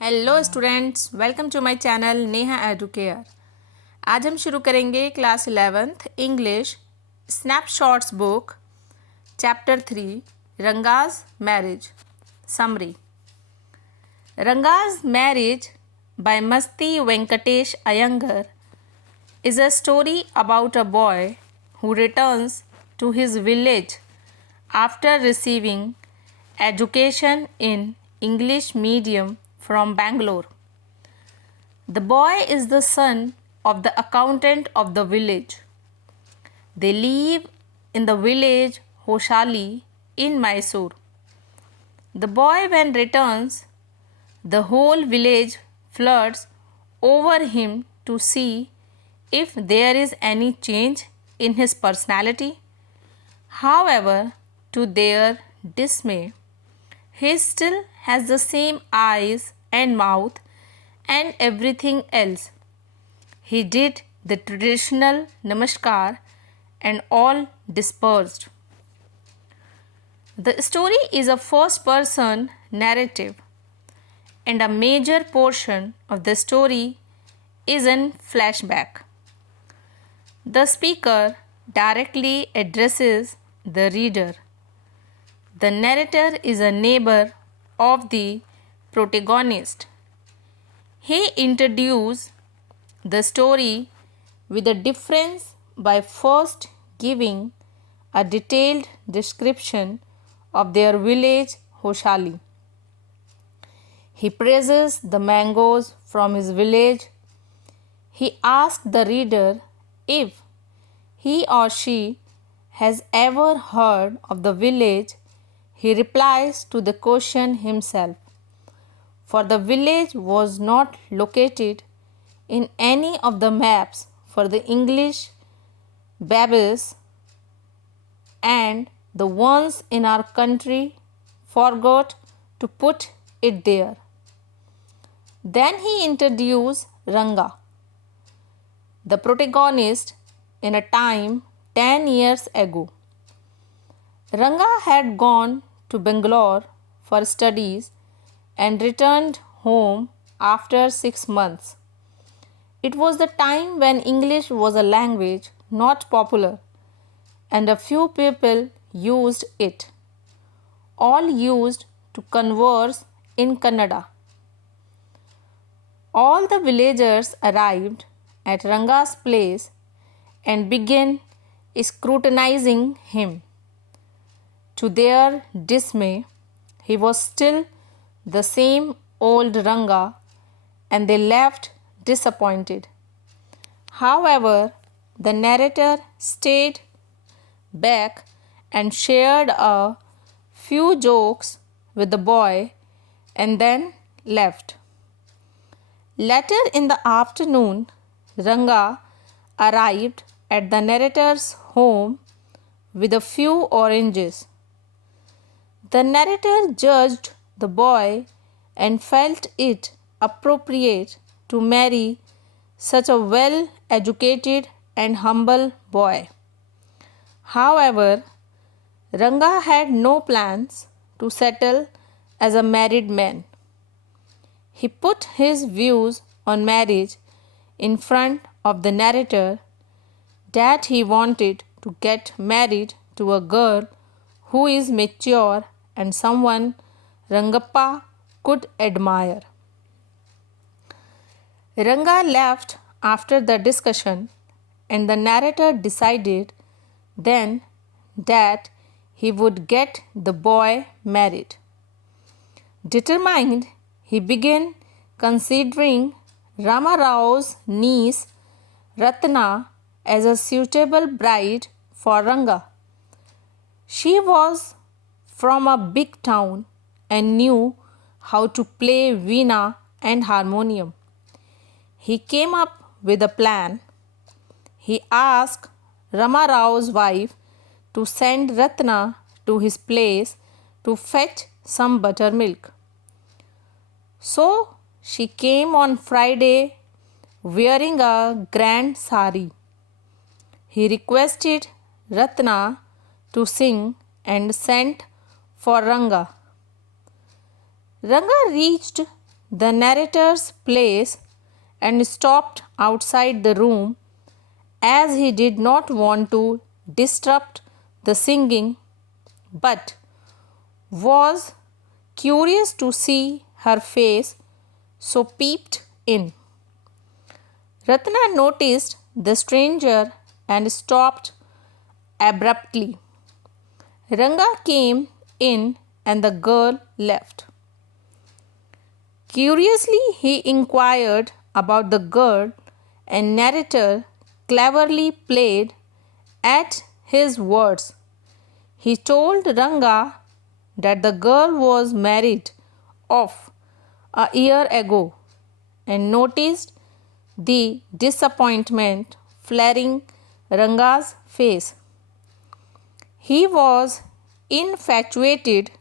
Hello students, welcome to my channel Neha Educare. आज हम शुरू करेंगे class 11th English snapshots book chapter 3 Ranga's marriage summary. Ranga's marriage by Masti Venkatesh Iyengar is a story about a boy who returns to his village after receiving education in English medium from Bangalore. The boy is the son of the accountant of the village. They live in the village Hoshali in Mysore. The boy, when returns, the whole village floods over him to see if there is any change in his personality. However, to their dismay, he still has the same eyes and mouth and everything else. He did the traditional namaskar and all dispersed. The story is a first person narrative, and a major portion of the story is in flashback. The speaker directly addresses the reader. The narrator is a neighbor of the protagonist. He introduces the story with a difference by first giving a detailed description of their village Hoshali. He praises the mangoes from his village. He asks the reader if he or she has ever heard of the village. He replies to the question himself, for the village was not located in any of the maps for the English babies, and the ones in our country forgot to put it there. Then he introduced Ranga, the protagonist, in a time 10 years ago. Ranga had gone to Bangalore for studies and returned home after 6 months. It was the time when English was a language not popular and a few people used it. All used to converse in Kannada. All the villagers arrived at Ranga's place and began scrutinizing him. To their dismay, he was still the same old Ranga, and they left disappointed. However, the narrator stayed back and shared a few jokes with the boy and then left. Later in the afternoon, Ranga arrived at the narrator's home with a few oranges. The narrator judged the boy and felt it appropriate to marry such a well educated and humble boy. However, Ranga had no plans to settle as a married man. He put his views on marriage in front of the narrator, that he wanted to get married to a girl who is mature and someone Rangappa could admire. Ranga left after the discussion, and the narrator decided then that he would get the boy married. Determined, he began considering Rama Rao's niece Ratna as a suitable bride for Ranga. She was from a big town and knew how to play veena and harmonium. He came up with a plan. He asked Rama Rao's wife to send Ratna to his place to fetch some buttermilk. So she came on Friday wearing a grand sari. He requested Ratna to sing and sent for Ranga. Ranga reached the narrator's place and stopped outside the room as he did not want to disrupt the singing, but was curious to see her face, so peeped in. Ratna noticed the stranger and stopped abruptly. Ranga came in and the girl left. Curiously, he inquired about the girl, and narrator cleverly played at his words. He told Ranga that the girl was married off a year ago and noticed the disappointment flaring Ranga's face. He was infatuated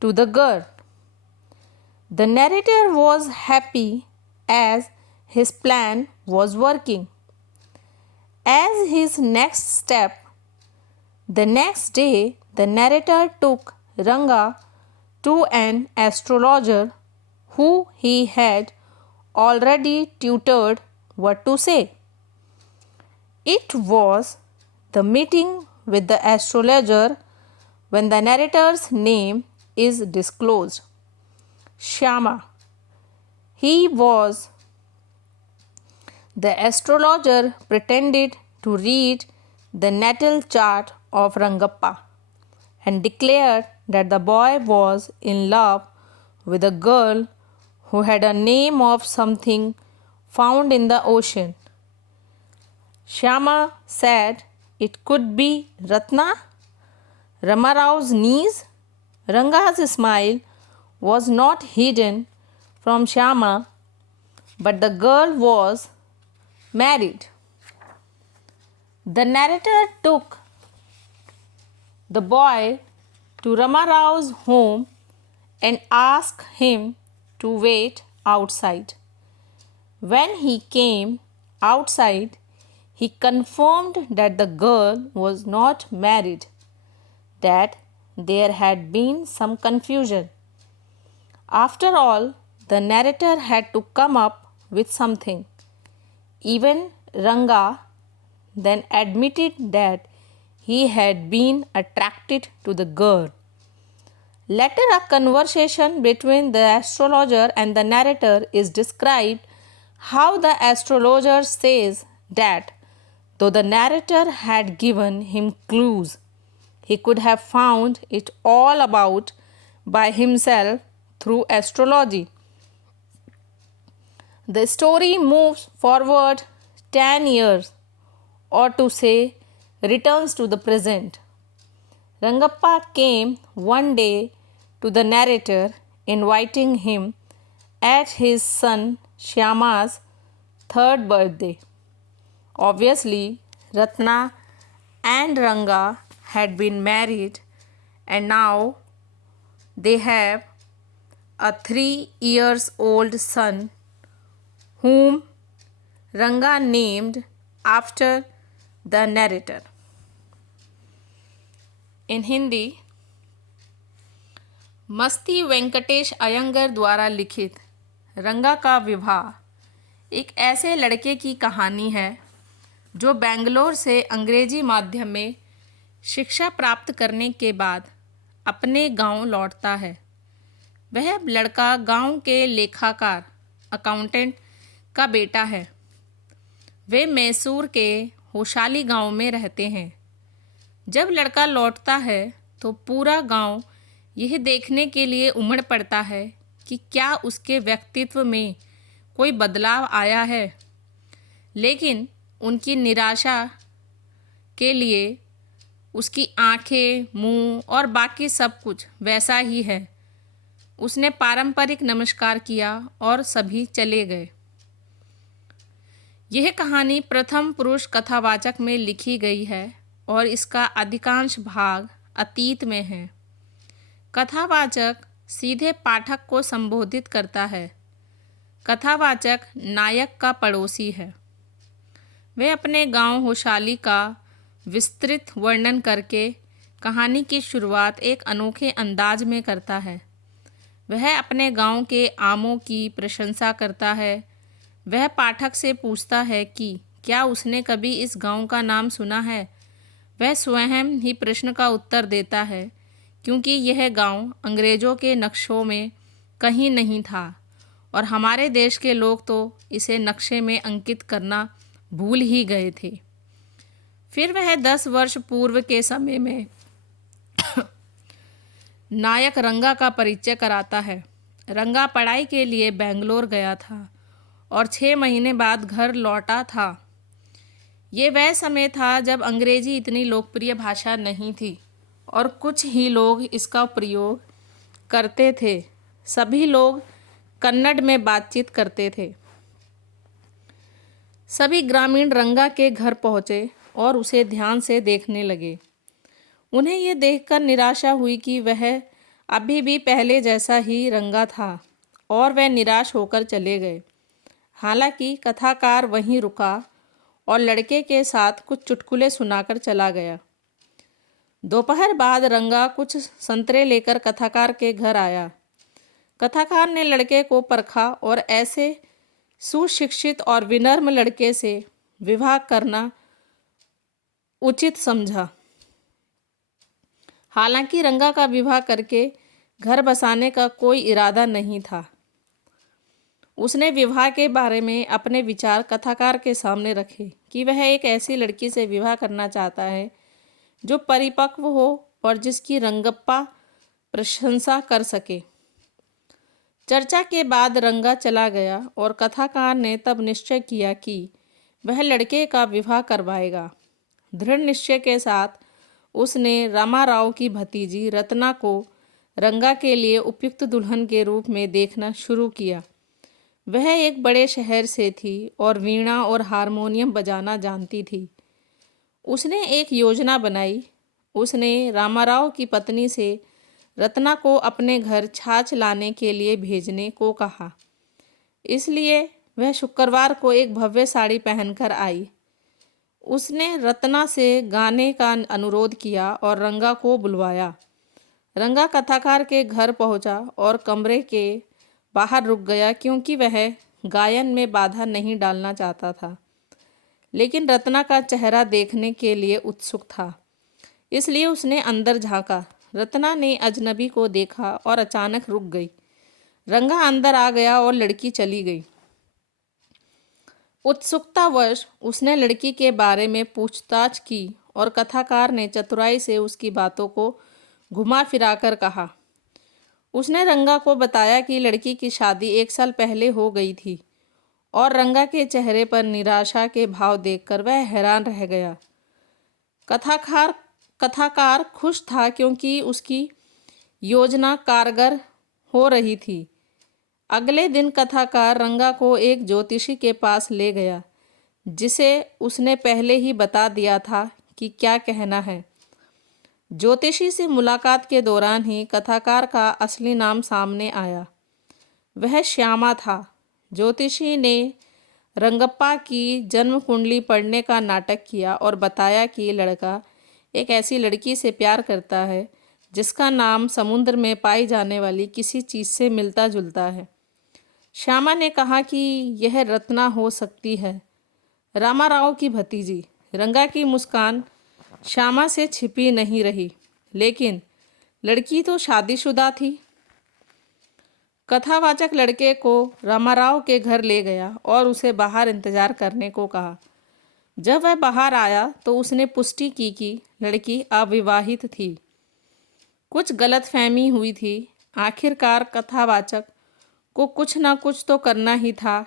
to the girl. The narrator was happy as his plan was working. As his next step, the next day, the narrator took Ranga to an astrologer who he had already tutored what to say. It was the meeting with the astrologer when the narrator's name is disclosed. Shyama. He was. The astrologer pretended to read the natal chart of Rangappa and declared that the boy was in love with a girl who had a name of something found in the ocean. Shyama said it could be Ratna. Ramarao's niece. Ranga's smile was not hidden from Shyama, but the girl was married. The narrator took the boy to Ramarao's home and asked him to wait outside. When he came outside, he confirmed that the girl was not married, that there had been some confusion. After all, the narrator had to come up with something. Even Ranga then admitted that he had been attracted to the girl. Later, a conversation between the astrologer and the narrator is described, how the astrologer says that though the narrator had given him clues, he could have found it all about by himself through astrology. The story moves forward 10 years, or to say, returns to the present. Rangappa came one day to the narrator, inviting him at his son Shyama's 3rd birthday. Obviously, Ratna and Ranga had been married, and now they have a 3-year-old son whom Ranga named after the narrator. In Hindi, मस्ती वेंकटेश अयंगर द्वारा लिखित रंगा का विवाह एक ऐसे लड़के की कहानी है जो बेंगलोर से अंग्रेजी माध्यम में शिक्षा प्राप्त करने के बाद अपने गांव लौटता है। वह लड़का गांव के लेखाकार अकाउंटेंट का बेटा है। वे मैसूर के होशाली गांव में रहते हैं। जब लड़का लौटता है तो पूरा गांव यह देखने के लिए उमड़ पड़ता है कि क्या उसके व्यक्तित्व में कोई बदलाव आया है, लेकिन उनकी निराशा के लिए उसकी आंखें, मुंह और बाकी सब कुछ वैसा ही है। उसने पारंपरिक नमस्कार किया और सभी चले गए। यह कहानी प्रथम पुरुष कथावाचक में लिखी गई है और इसका अधिकांश भाग अतीत में है। कथावाचक सीधे पाठक को संबोधित करता है। कथावाचक नायक का पड़ोसी है। वह अपने गांव होशाली का विस्तृत वर्णन करके कहानी की शुरुआत एक अनोखे अंदाज में करता है। वह अपने गांव के आमों की प्रशंसा करता है। वह पाठक से पूछता है कि क्या उसने कभी इस गांव का नाम सुना है। वह स्वयं ही प्रश्न का उत्तर देता है, क्योंकि यह गांव अंग्रेज़ों के नक्शों में कहीं नहीं था और हमारे देश के लोग तो इसे नक्शे में अंकित करना भूल ही गए थे। फिर वह 10 वर्ष पूर्व के समय में नायक रंगा का परिचय कराता है। रंगा पढ़ाई के लिए बेंगलोर गया था और 6 महीने बाद घर लौटा था। ये वह समय था जब अंग्रेजी इतनी लोकप्रिय भाषा नहीं थी और कुछ ही लोग इसका प्रयोग करते थे। सभी लोग कन्नड़ में बातचीत करते थे। सभी ग्रामीण रंगा के घर पहुँचे और उसे ध्यान से देखने लगे। उन्हें ये देखकर निराशा हुई कि वह अभी भी पहले जैसा ही रंगा था और वह निराश होकर चले गए। हालांकि कथाकार वहीं रुका और लड़के के साथ कुछ चुटकुले सुनाकर चला गया। दोपहर बाद रंगा कुछ संतरे लेकर कथाकार के घर आया। कथाकार ने लड़के को परखा और ऐसे सुशिक्षित और विनम्र लड़के से विवाह करना उचित समझा। हालांकि रंगा का विवाह करके घर बसाने का कोई इरादा नहीं था। उसने विवाह के बारे में अपने विचार कथाकार के सामने रखे कि वह एक ऐसी लड़की से विवाह करना चाहता है जो परिपक्व हो और जिसकी रंगप्पा प्रशंसा कर सके। चर्चा के बाद रंगा चला गया और कथाकार ने तब निश्चय किया कि वह लड़के का विवाह करवाएगा। दृढ़ निश्चय के साथ उसने रामाराव की भतीजी रत्ना को रंगा के लिए उपयुक्त दुल्हन के रूप में देखना शुरू किया। वह एक बड़े शहर से थी और वीणा और हारमोनियम बजाना जानती थी। उसने एक योजना बनाई। उसने रामाराव की पत्नी से रत्ना को अपने घर छाछ लाने के लिए भेजने को कहा। इसलिए वह शुक्रवार को एक भव्य साड़ी पहनकर आई। उसने रत्ना से गाने का अनुरोध किया और रंगा को बुलवाया। रंगा कथाकार के घर पहुंचा और कमरे के बाहर रुक गया, क्योंकि वह गायन में बाधा नहीं डालना चाहता था, लेकिन रत्ना का चेहरा देखने के लिए उत्सुक था। इसलिए उसने अंदर झांका। रत्ना ने अजनबी को देखा और अचानक रुक गई। रंगा अंदर आ गया और लड़की चली गई। उत्सुकतावश उसने लड़की के बारे में पूछताछ की और कथाकार ने चतुराई से उसकी बातों को घुमा फिराकर कहा। उसने रंगा को बताया कि लड़की की शादी 1 साल पहले हो गई थी और रंगा के चेहरे पर निराशा के भाव देखकर वह हैरान रह गया। कथाकार खुश था, क्योंकि उसकी योजना कारगर हो रही थी। अगले दिन कथाकार रंगा को एक ज्योतिषी के पास ले गया, जिसे उसने पहले ही बता दिया था कि क्या कहना है। ज्योतिषी से मुलाकात के दौरान ही कथाकार का असली नाम सामने आया। वह श्यामा था। ज्योतिषी ने रंगप्पा की जन्म कुंडली पढ़ने का नाटक किया और बताया कि लड़का एक ऐसी लड़की से प्यार करता है जिसका नाम समुद्र में पाई जाने वाली किसी चीज़ से मिलता जुलता है। श्यामा ने कहा कि यह रत्ना हो सकती है, रामाराव की भतीजी। रंगा की मुस्कान श्यामा से छिपी नहीं रही, लेकिन लड़की तो शादीशुदा थी। कथावाचक लड़के को रामाराव के घर ले गया और उसे बाहर इंतजार करने को कहा। जब वह बाहर आया तो उसने पुष्टि की कि लड़की अविवाहित थी। कुछ गलतफहमी हुई थी। आखिरकार कथावाचक को कुछ ना कुछ तो करना ही था।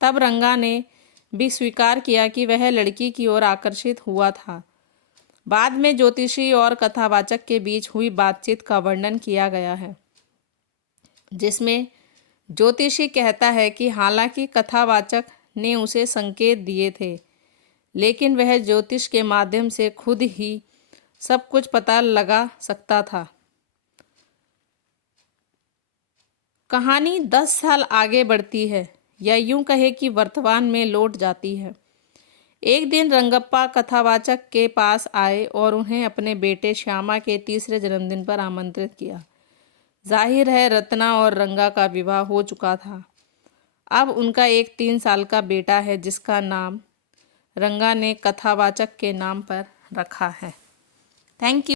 तब रंगा ने भी स्वीकार किया कि वह लड़की की ओर आकर्षित हुआ था। बाद में ज्योतिषी और कथावाचक के बीच हुई बातचीत का वर्णन किया गया है, जिसमें ज्योतिषी कहता है कि हालांकि कथावाचक ने उसे संकेत दिए थे, लेकिन वह ज्योतिष के माध्यम से खुद ही सब कुछ पता लगा सकता था। कहानी 10 साल आगे बढ़ती है, या यूं कहे कि वर्तमान में लौट जाती है। एक दिन रंगप्पा कथावाचक के पास आए और उन्हें अपने बेटे श्यामा के तीसरे जन्मदिन पर आमंत्रित किया। जाहिर है रत्ना और रंगा का विवाह हो चुका था। अब उनका एक 3 साल का बेटा है जिसका नाम रंगा ने कथावाचक के नाम पर रखा है। Thank you.